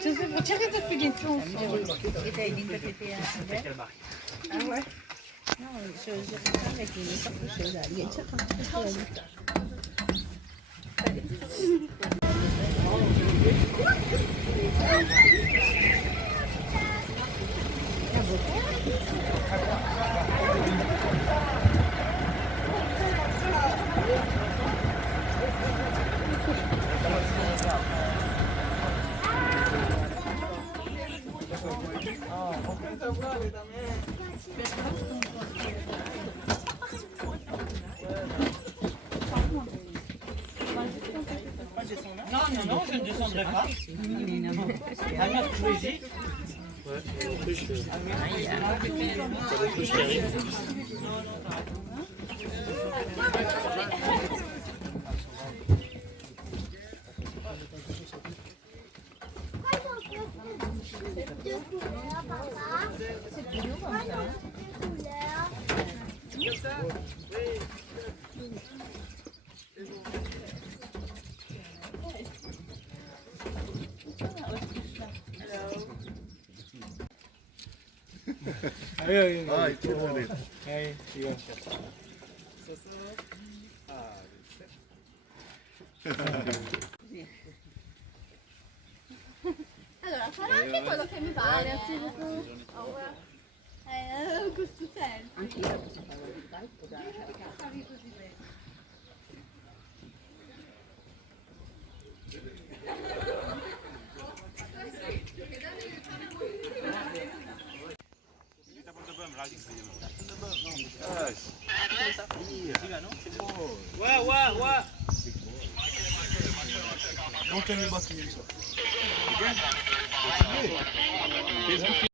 Tu sais, vous tirez de plus d'infos. Et t'as une interprété un verre? Ah ouais? Non, je fais ça avec les choses là. Il y a une certaine chose. Non, je ne descendrai pas. À notre logique. Ah, il est bon. Allora, farò anche quello che mi pare. Questo tempo. Anche io posso fare il calco da Ouais. Don't tell me about you.